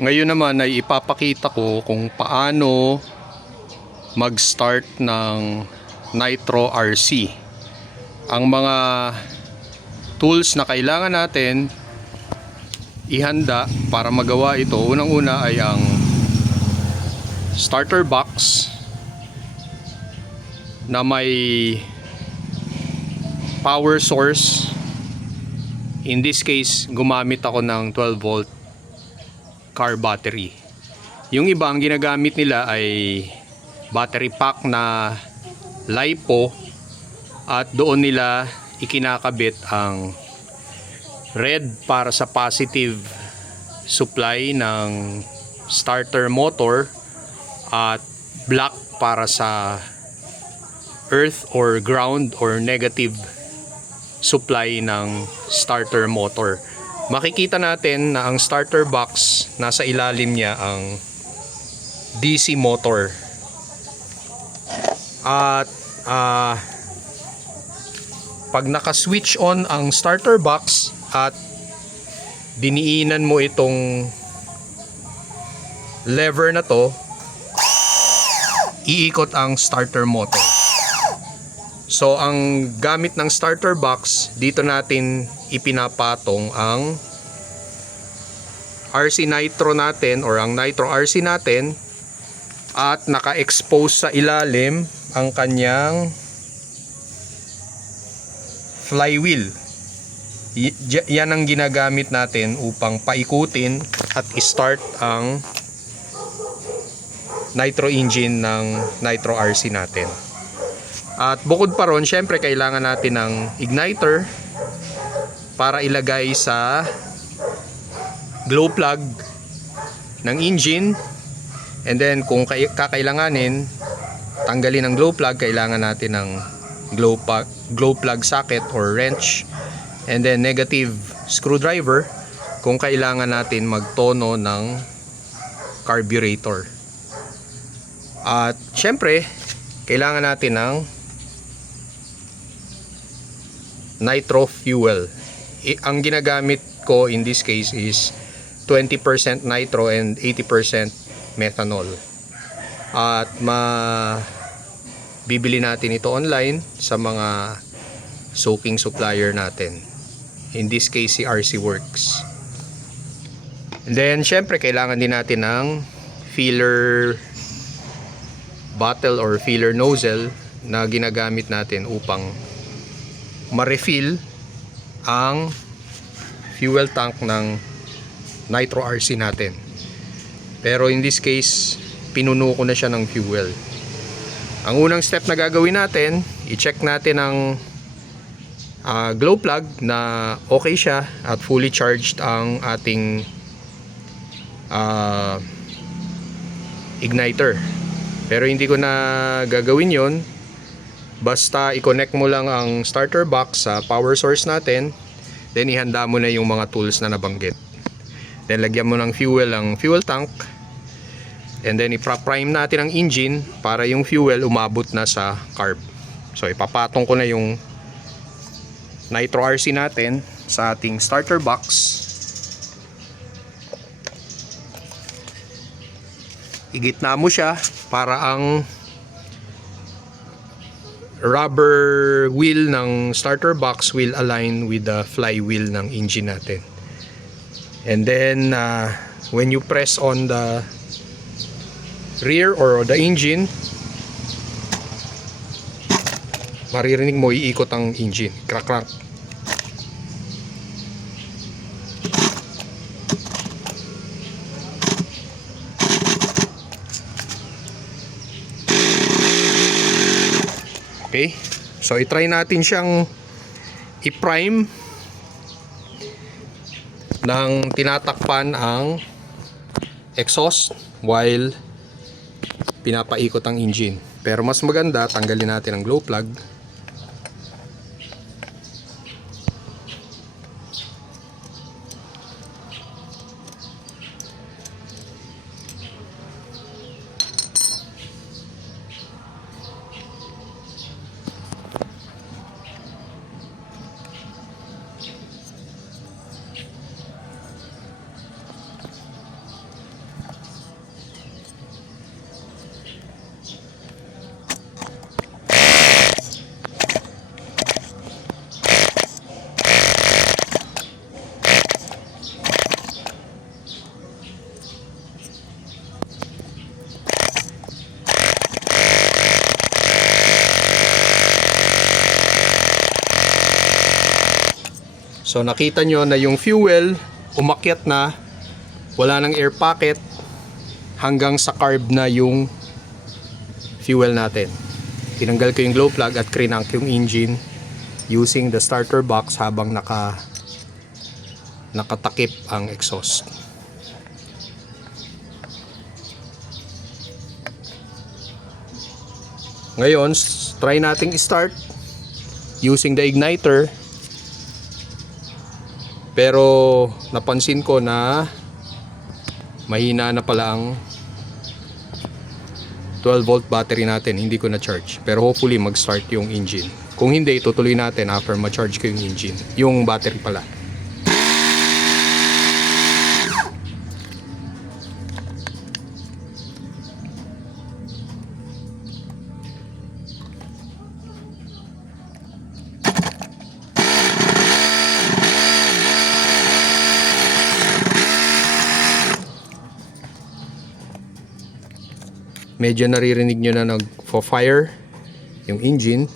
Ngayon naman ay ipapakita ko kung paano mag-start ng Nitro RC. Ang mga tools na kailangan natin ihanda para magawa ito, unang-una ay ang starter box na may power source. In this case, gumamit ako ng 12 volt car battery. Yung iba, ang ginagamit nila ay battery pack na LiPo at doon nila ikinakabit ang red para sa positive supply ng starter motor at black para sa earth or ground or negative supply ng starter motor. Makikita natin na ang starter box, nasa ilalim niya ang DC motor. At pag naka-switch on ang starter box at diniinan mo itong lever na to, iikot ang starter motor. So ang gamit ng starter box, dito natin ipinapatong ang RC Nitro natin or ang Nitro RC natin, at naka-expose sa ilalim ang kanyang flywheel. Yan ang ginagamit natin upang paikutin at start ang nitro engine ng Nitro RC natin. At bukod pa ron, syempre kailangan natin ng igniter para ilagay sa glow plug ng engine. And then kung kakailanganin tanggalin ang glow plug, kailangan natin ng glow plug socket or wrench, and then negative screwdriver kung kailangan natin magtono ng carburetor. At syempre kailangan natin ng nitro fuel. Ang ginagamit ko in this case is 20% nitro and 80% methanol. At bibili natin ito online sa mga soaking supplier natin. In this case si RC Works. And then syempre kailangan din natin ng filler bottle or filler nozzle na ginagamit natin upang ma-refill ang fuel tank ng Nitro RC natin. Pero in this case, pinuno ko na siya ng fuel. Ang unang step na gagawin natin, i-check natin ang glow plug na okay siya at fully charged ang ating igniter. Pero hindi ko na gagawin yon. Basta i-connect mo lang ang starter box sa power source natin, then ihanda mo na yung mga tools na nabanggit. Then lagyan mo ng fuel ang fuel tank, and then ipa-prime natin ang engine para yung fuel umabot na sa carb. So ipapatong ko na yung Nitro RC natin sa ating starter box. Igitna mo siya para ang rubber wheel ng starter box will align with the flywheel ng engine natin. And then when you press on the rear or the engine, maririnig mo iikot ang engine, crack crack. Okay, so i-try natin siyang i-prime nang tinatakpan ang exhaust while pinapaikot ang engine. Pero mas maganda, tanggalin natin ang glow plug. So nakita nyo na yung fuel umakyat na, wala nang air pocket, hanggang sa carb na yung fuel natin. Tinanggal ko yung glow plug at crank yung engine using the starter box habang nakatakip ang exhaust. Ngayon, try nating start using the igniter. Pero napansin ko na mahina na pala ang 12 volt battery natin, hindi ko na charge. Pero hopefully mag-start yung engine. Kung hindi, itutuloy natin after ma-charge ko yung engine, yung battery pala. Medyo naririnig nyo na nag-fire yung engine.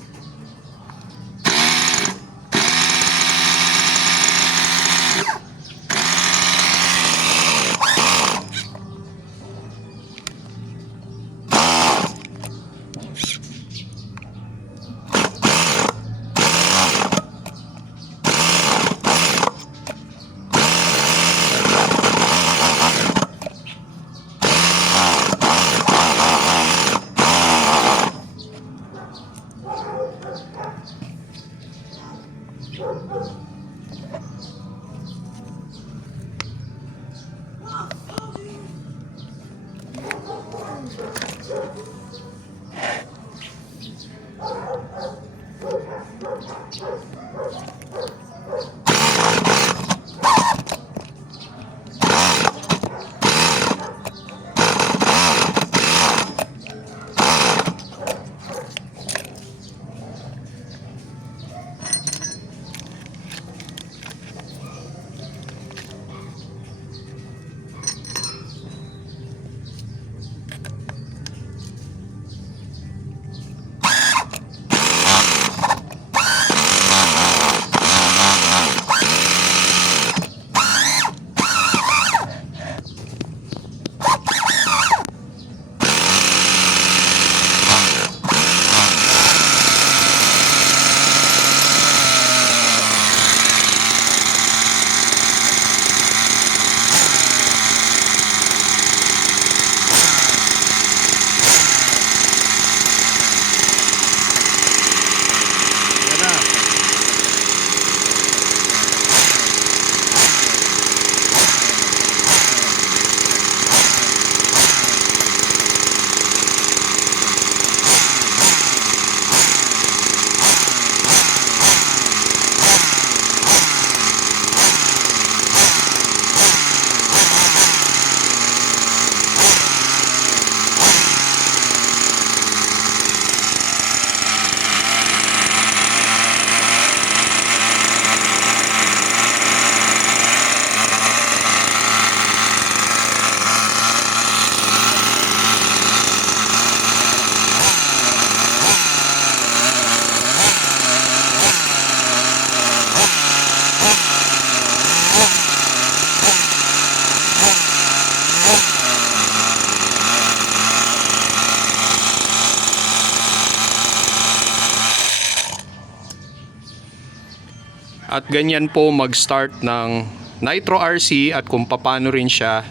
At ganyan po mag-start ng Nitro RC, at kung paano rin siya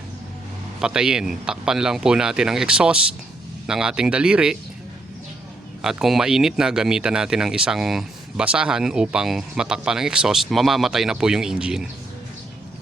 patayin. Takpan lang po natin ang exhaust ng ating daliri, at kung mainit na, gamitan natin ng isang basahan upang matakpan ang exhaust, mamamatay na po yung engine.